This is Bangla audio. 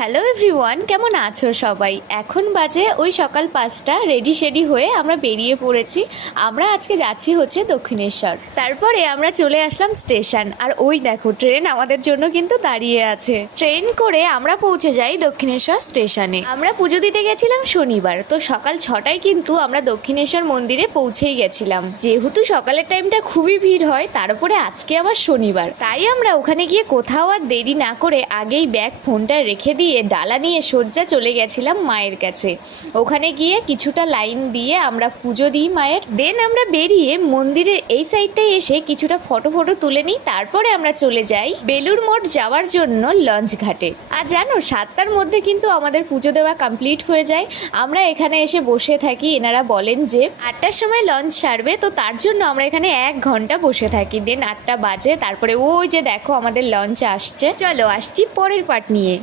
হ্যালো এভরিওয়ান, কেমন আছো সবাই? এখন বাজে ওই সকাল 5টা। রেডি শেডি হয়ে আমরা বেরিয়ে পড়েছি। আমরা আজকে যাচ্ছি হচ্ছে দক্ষিণেশ্বর। তারপরে আমরা চলে আসলাম স্টেশন, আর ওই দেখো ট্রেন আমাদের জন্য কিন্তু দাঁড়িয়ে আছে। ট্রেন করে আমরা পৌঁছে যাই দক্ষিণেশ্বর স্টেশনে। আমরা পুজো দিতে গেছিলাম শনিবার, তো সকাল 6টায় কিন্তু আমরা দক্ষিণেশ্বর মন্দিরে পৌঁছেই গেছিলাম। যেহেতু সকালের টাইমটা খুবই ভিড় হয়, তারপরে আজকে আবার শনিবার, তাই আমরা ওখানে গিয়ে কোথাও আর দেরি না করে আগেই ব্যাগ ফোনটা রেখে দিয়ে ডালা নিয়ে সোজা চলে গেছিলাম মায়ের কাছে। ওখানে গিয়ে কিছুটা লাইন দিয়ে আমরা পুজো দিই মায়ের। দেন আমরা বেরিয়ে মন্দিরের এই সাইডটায় এসে কিছুটা ফটো তুলে নিই। তারপরে আমরা চলে যাই বেলুড় মঠ যাওয়ার জন্য লঞ্চ ঘাটে। আর জানো, 7টার মধ্যে কিন্তু আমাদের পুজো দেওয়া কমপ্লিট হয়ে যায়। আমরা এখানে এসে বসে থাকি। এনারা বলেন যে 8টার সময় লঞ্চ ছাড়বে, তো তার জন্য আমরা এখানে 1 ঘন্টা বসে থাকি। দেন 8টা বাজে, তারপরে ওই যে দেখো আমাদের লঞ্চ আসছে। চলো আসছি পরের পার্ট নিয়ে।